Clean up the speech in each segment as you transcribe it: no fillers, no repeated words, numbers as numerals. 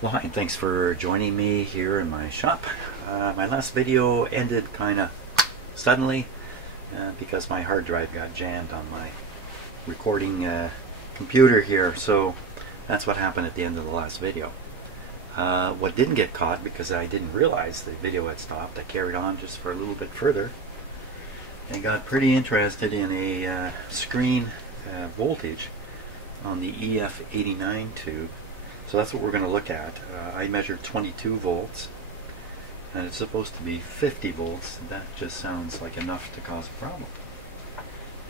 Well, hi, and thanks for joining me here in my shop. My last video ended kind of suddenly because my hard drive got jammed on my recording computer here, so that's what happened at the end of the last video. What didn't get caught, because I didn't realize the video had stopped, I carried on just for a little bit further and got pretty interested in a screen voltage on the EF89 tube. So that's what we're going to look at. I measured 22 volts and it's supposed to be 50 volts. That just sounds like enough to cause a problem.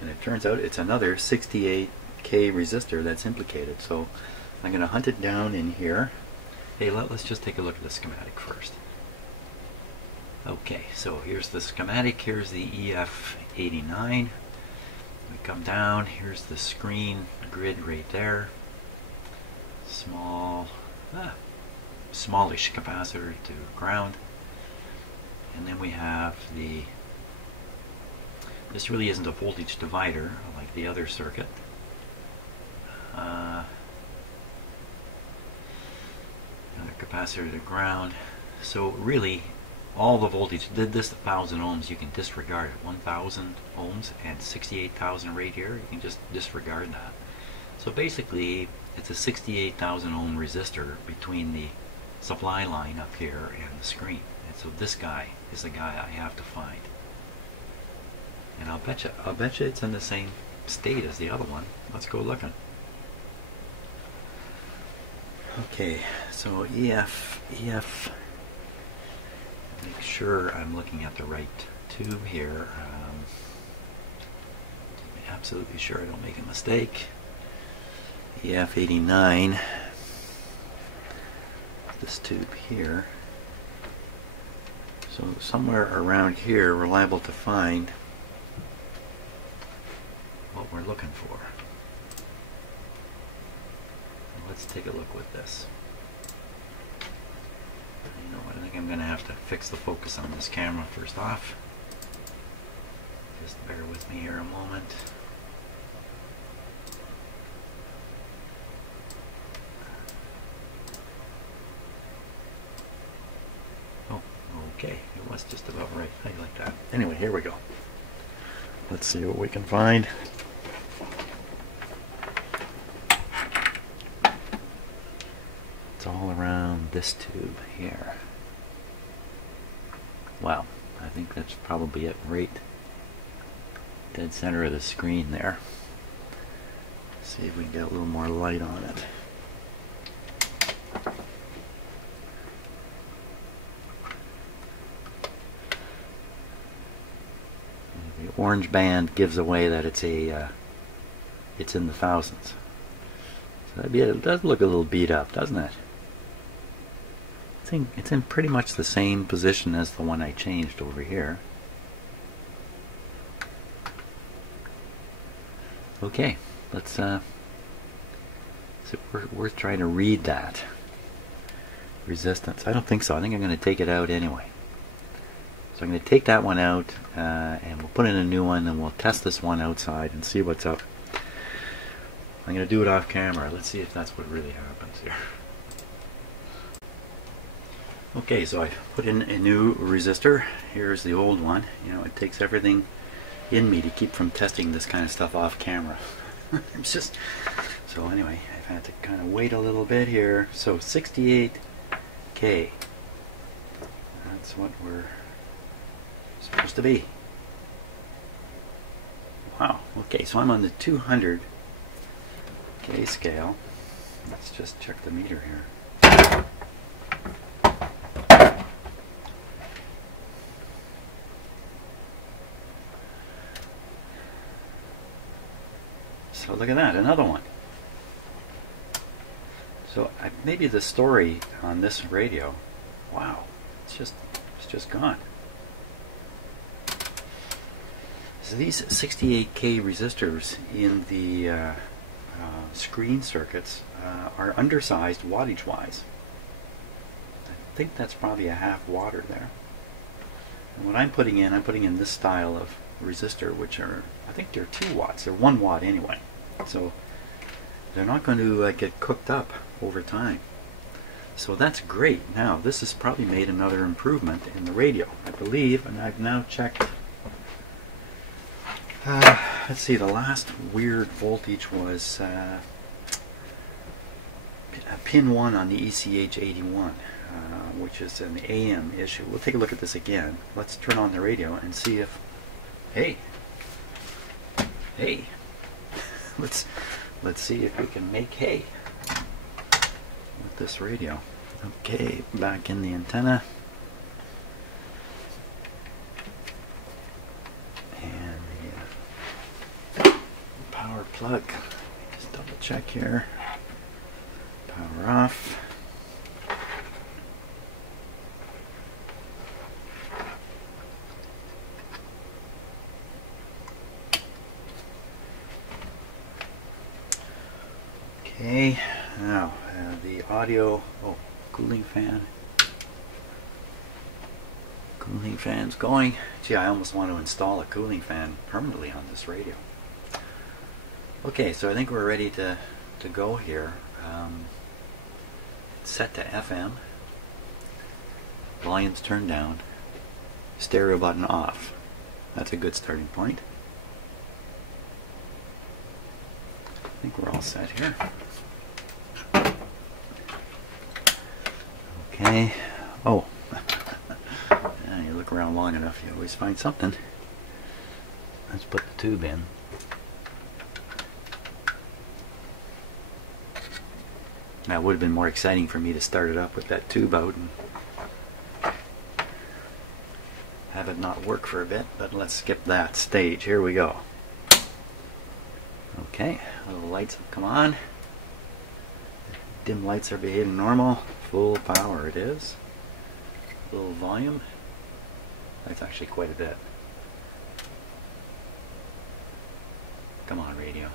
And it turns out it's another 68K resistor that's implicated. So I'm going to hunt it down in here. Hey, let's just take a look at the schematic first. Okay, so here's the schematic. Here's the EF89. We come down. Here's the screen grid right there. Smallish capacitor to ground, and then we have this really isn't a voltage divider like the other circuit. Another capacitor to ground. So really all the voltage, this 1000 ohms you can disregard it. 1000 ohms and 68,000 right here, you can just disregard that. So basically it's a 68,000 ohm resistor between the supply line up here and the screen. And so this guy is the guy I have to find. And I'll bet you it's in the same state as the other one. Let's go looking. Okay, so EF, make sure I'm looking at the right tube here. Absolutely sure I don't make a mistake. EF89, this tube here. So somewhere around here we're liable to find what we're looking for. Let's take a look with this. You know what, I think I'm going to have to fix the focus on this camera first off. Just bear with me here a moment. Okay, it was just about right. I like that. Anyway, here we go. Let's see what we can find. It's all around this tube here. Wow, I think that's probably it, right dead center of the screen there. Let's see if we can get a little more light on it. The orange band gives away that it's in the thousands. So it does look a little beat up, doesn't it? It's in pretty much the same position as the one I changed over here. Okay, let's is it worth trying to read that resistance? I don't think so. I think I'm going to take it out anyway. So I'm going to take that one out and we'll put in a new one and we'll test this one outside and see what's up. I'm going to do it off camera. Let's see if that's what really happens here. Okay, so I put in a new resistor. Here's the old one. You know, it takes everything in me to keep from testing this kind of stuff off camera. It's just, so anyway, I've had to kind of wait a little bit here. So 68K. That's what we're supposed to be. Wow. Okay, so I'm on the 200K scale. Let's just check the meter here. So look at that, another one. So maybe the story on this radio, wow, it's just gone. So these 68K resistors in the screen circuits are undersized wattage wise. I think that's probably a half watt there. And what I'm putting in this style of resistor, which are, I think they're 2 watts. They're 1 watt anyway. So they're not going to get cooked up over time. So that's great. Now this has probably made another improvement in the radio, I believe, and I've now checked. Let's see, the last weird voltage was pin 1 on the ECH81, which is an AM issue. We'll take a look at this again. Let's turn on the radio and see if, hey, let's see if we can make hay with this radio. Okay, back in the antenna. And the power plug. Just double check here. Power off. Okay, now the audio, cooling fan. Cooling fan's going. Gee, I almost want to install a cooling fan permanently on this radio. Okay, so I think we're ready to go here. Set to FM. Volume's turned down. Stereo button off. That's a good starting point. I think we're all set here. Okay. Oh. Yeah, you look around long enough, you always find something. Let's put the tube in. That would have been more exciting for me to start it up with that tube out and have it not work for a bit, but let's skip that stage. Here we go. Okay, the lights have come on. Dim lights are behaving normal. Full power it is. Little volume. That's actually quite a bit. Come on, radio.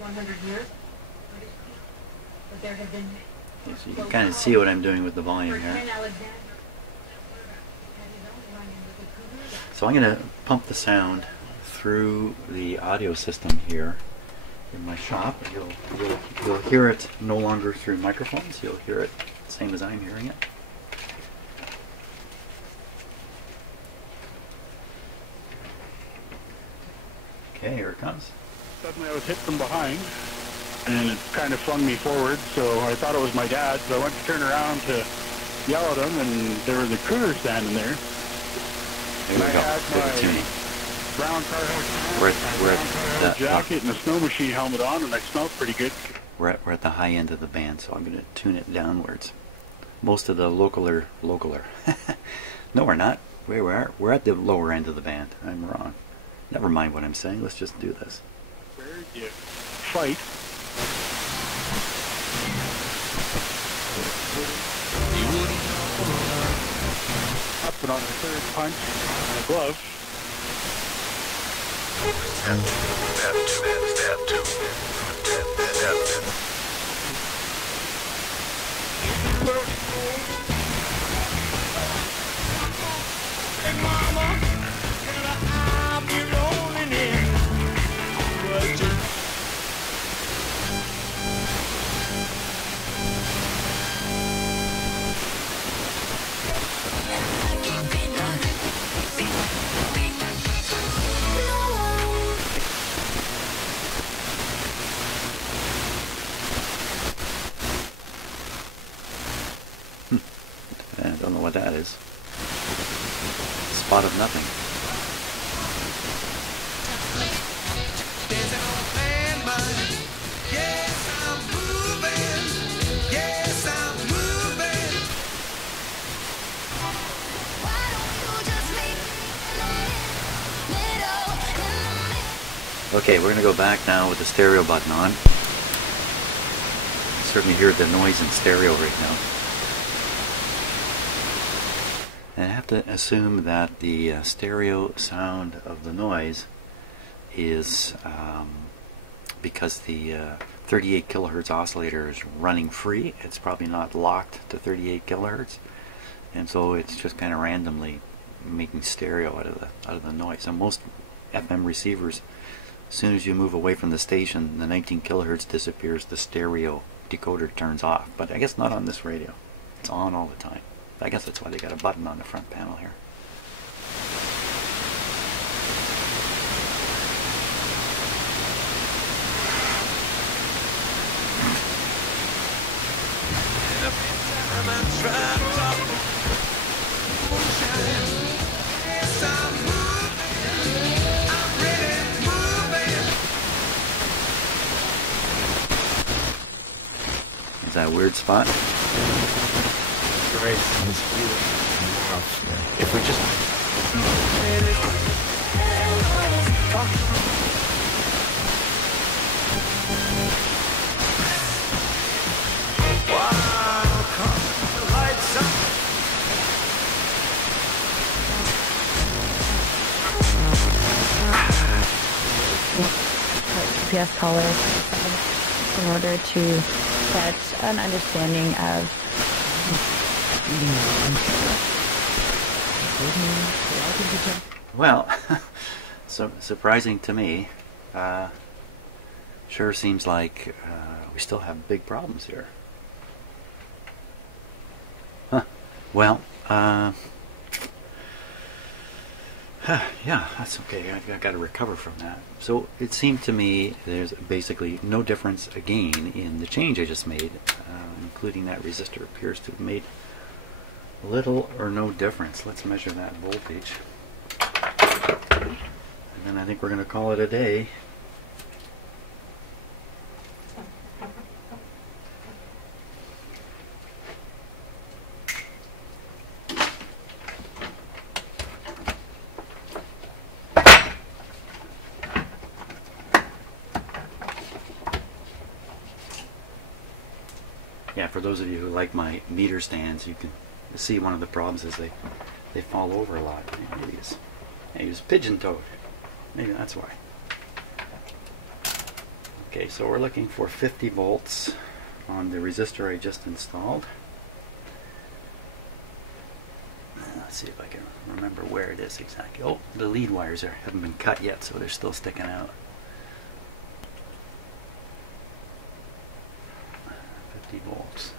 100 years. But there have been. So you can kind of see what I'm doing with the volume here. So I'm going to pump the sound through the audio system here in my shop. You'll hear it no longer through microphones. You'll hear it same as I'm hearing it. Okay, here it comes. Suddenly I was hit from behind and it kind of flung me forward, so I thought it was my dad, so I went to turn around to yell at him, and there was a crooner standing there. There we go. I had my tuning. brown Carhartt jacket and a snow machine helmet on, and I smelled pretty good. We're at the high end of the band, so I'm going to tune it downwards. Most of the localer. No, we're not. We're at the lower end of the band. I'm wrong. Never mind what I'm saying. Let's just do this. Where do you fight? Up and on the third punch on the glove. Hey mama, I'll be rolling in. But you I don't know what that is. Spot of nothing. there's an old man mine. Yes, I'm moving. Yes, I'm moving. Why don't you just leave Okay, we're going to go back now with the stereo button on. Certainly hear the noise in stereo right now. And I have to assume that the stereo sound of the noise is because the 38 kilohertz oscillator is running free. It's probably not locked to 38 kilohertz, and so it's just kind of randomly making stereo out of the noise. And most FM receivers As soon as you move away from the station, the 19 kilohertz disappears, the stereo decoder turns off. But I guess not on this radio. It's on all the time. I guess that's why they got a button on the front panel here. Is that a weird spot? Great. If we just GPS collar in order to get an understanding of Well, so surprising to me. Sure seems like we still have big problems here. Huh. Well, yeah, that's okay. I've got to recover from that. So it seemed to me there's basically no difference again in the change I just made, including that resistor appears to have made little or no difference. Let's measure that voltage. And then I think we're going to call it a day. Yeah, for those of you who like my meter stands, you can see one of the problems is they fall over a lot. Maybe it's pigeon-toed. Maybe that's why. Okay, so we're looking for 50 volts on the resistor I just installed. Let's see if I can remember where it is exactly. Oh, the lead wires haven't been cut yet, so they're still sticking out. 50 volts.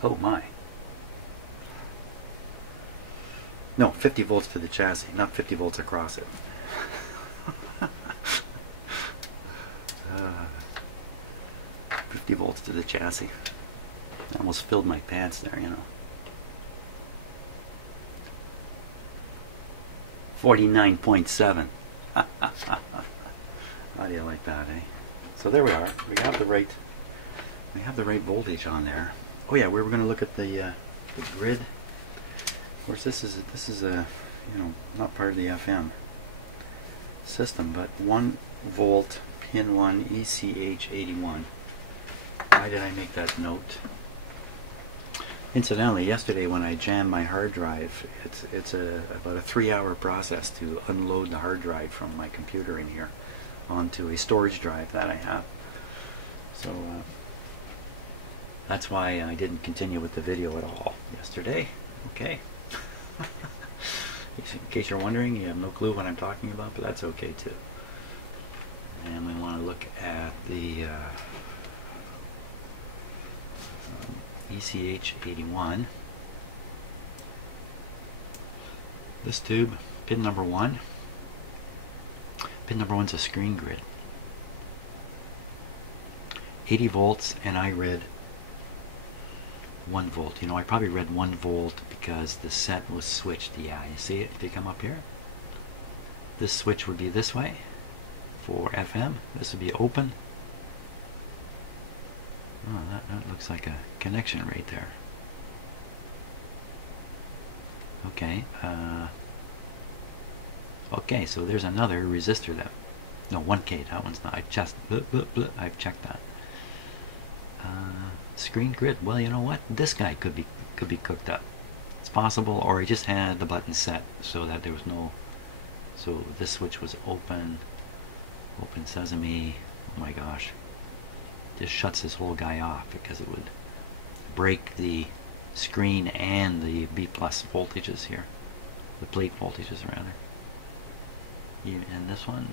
Oh my. No, 50 volts to the chassis, not 50 volts across it. 50 volts to the chassis. I almost filled my pants there, you know. 49.7. How do you like that, eh? So there we are. We have the right voltage on there. Oh yeah, we were going to look at the grid. Of course, this is a not part of the FM system, but 1 volt pin 1 ECH81. Why did I make that note? Incidentally, yesterday when I jammed my hard drive, it's about a 3-hour process to unload the hard drive from my computer in here onto a storage drive that I have. So that's why I didn't continue with the video at all yesterday. Okay. In case you're wondering, you have no clue what I'm talking about, but that's okay too. And we want to look at the ECH81. This tube, pin number 1. Pin number 1's a screen grid. 80 volts, and I read 1 volt. You know, I probably read 1 volt because the set was switched. Yeah, you see it? If you come up here, this switch would be this way for FM. This would be open. Oh, that looks like a connection right there. Okay. Okay, so there's another resistor that. No, 1K. That one's not. I've checked that. Screen grid. Well, you know what? This guy could be cooked up. It's possible, or he just had the button set so that there was no. So this switch was open. Open sesame. Oh my gosh. Just shuts this whole guy off because it would break the screen and the B plus voltages here, the plate voltages rather. And this one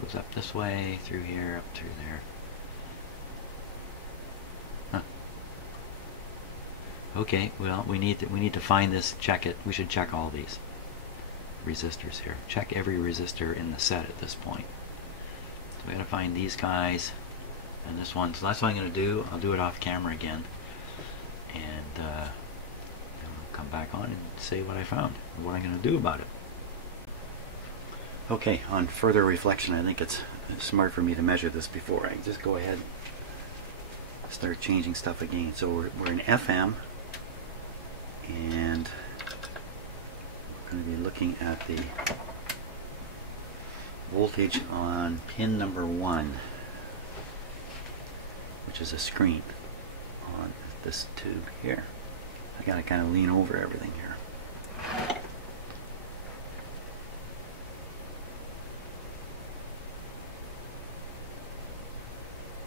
goes up this way, through here, up through there. Huh. Okay, well we need to find this, check it. We should check all these resistors here. Check every resistor in the set at this point. So we gotta find these guys and this one. So that's what I'm gonna do. I'll do it off camera again, and I'll come back on and say what I found and what I'm gonna do about it. Okay, on further reflection, I think it's smart for me to measure this before I just go ahead and start changing stuff again. So we're in FM, and we're going to be looking at the voltage on pin number 1, which is a screen on this tube here. I got to kind of lean over everything here.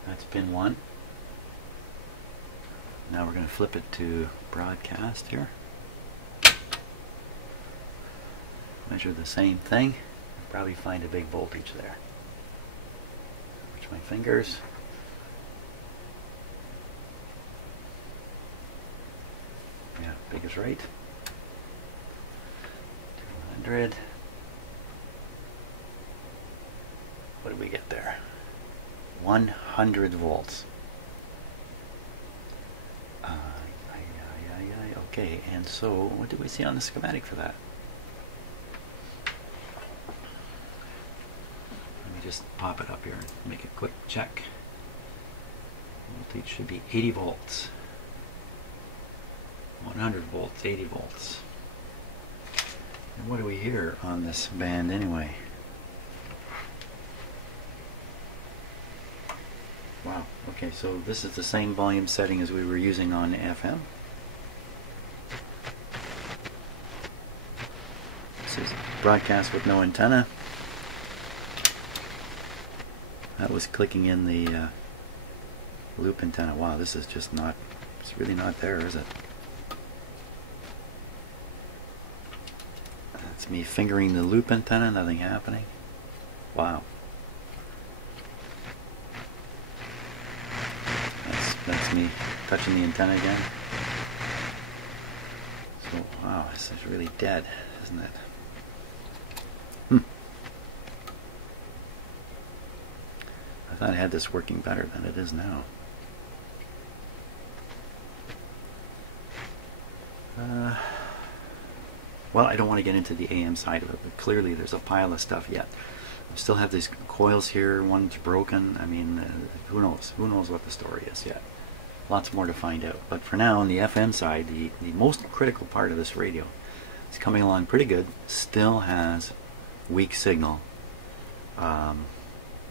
That's pin 1. Now we're going to flip it to broadcast here. Measure the same thing. Probably find a big voltage there. Switch my fingers. Yeah, big is right. 200. What did we get there? 100 volts. Okay, and so what do we see on the schematic for that? Let me just pop it up here and make a quick check. Voltage should be 80 volts. 100 volts, 80 volts. And what do we hear on this band anyway? Wow, okay, so this is the same volume setting as we were using on FM. This is broadcast with no antenna. That was clicking in the loop antenna. Wow, this is just not, it's really not there, is it? That's me fingering the loop antenna, nothing happening. Wow. That's me touching the antenna again. So, wow, this is really dead, isn't it? I thought I had this working better than it is now. Well, I don't want to get into the AM side of it, but clearly there's a pile of stuff yet. I still have these coils here, one's broken. I mean, who knows? Who knows what the story is yet? Lots more to find out. But for now, on the FM side, the most critical part of this radio is coming along pretty good. Still has weak signal.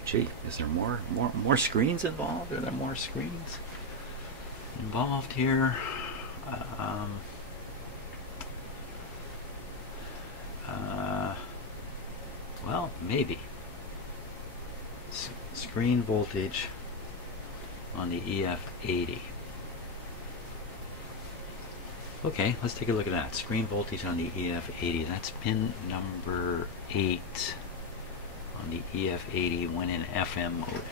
Gee, is there more screens involved? Are there more screens involved here? Well, maybe. Screen voltage on the EF80. Okay, let's take a look at that. Screen voltage on the EF80. That's pin number 8 on the EF80 when in FM mode.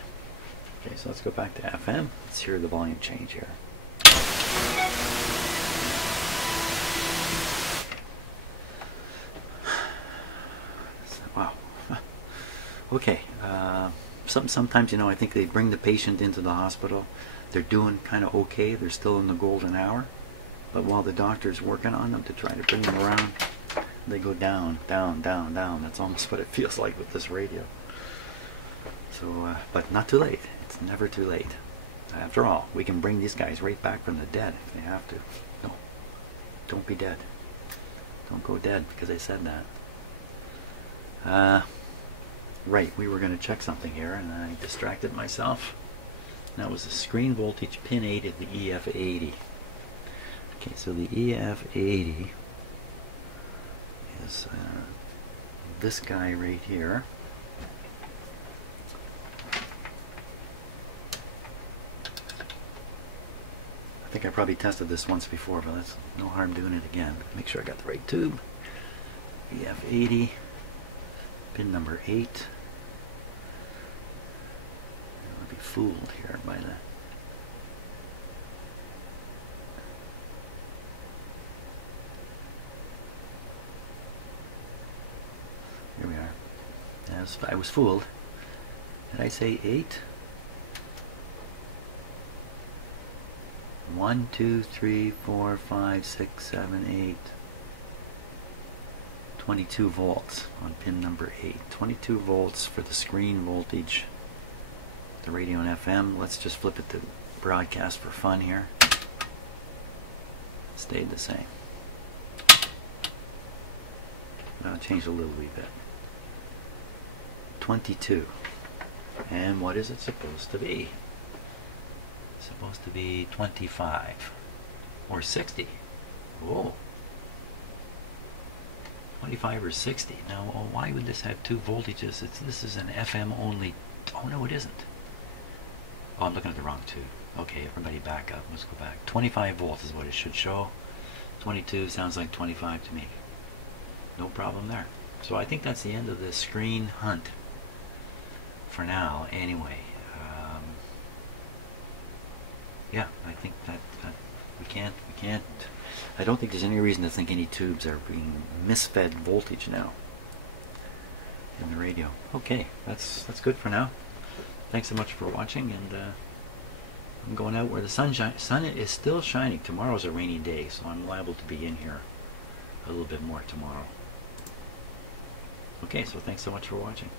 Okay, so let's go back to FM. Let's hear the volume change here. Wow. Okay. Sometimes, you know, I think they bring the patient into the hospital. They're doing kind of okay. They're still in the golden hour. But while the doctor's working on them to try to bring them around, they go down, down, down, down. That's almost what it feels like with this radio. So, but not too late. It's never too late. After all, we can bring these guys right back from the dead if they have to. No, don't be dead. Don't go dead because I said that. Right, we were going to check something here and I distracted myself. That was the screen voltage pin 8 of the EF80. Okay, so the EF80 is this guy right here. I think I probably tested this once before, but that's no harm doing it again. Make sure I got the right tube. EF80, pin number 8. I'll be fooled here by the... Here we are. As I was fooled. Did I say 8? 1, 2, 3, 4, 5, 6, 7, 8. 22 volts on pin number 8. 22 volts for the screen voltage. The radio and FM. Let's just flip it to broadcast for fun here. Stayed the same. I'll change a little wee bit. 22. And what is it supposed to be? It's supposed to be 25 or 60. Whoa. 25 or 60. Now, why would this have two voltages? This is an FM only. Oh, no, it isn't. Oh, I'm looking at the wrong tube. Okay, everybody back up. Let's go back. 25 volts is what it should show. 22 sounds like 25 to me. No problem there. So I think that's the end of the screen hunt for now. Anyway, yeah, I think that we can't. I don't think there's any reason to think any tubes are being misfed voltage now in the radio. Okay, that's good for now. Thanks so much for watching, and I'm going out where the sun is still shining. Tomorrow's a rainy day, so I'm liable to be in here a little bit more tomorrow. Okay, so thanks so much for watching.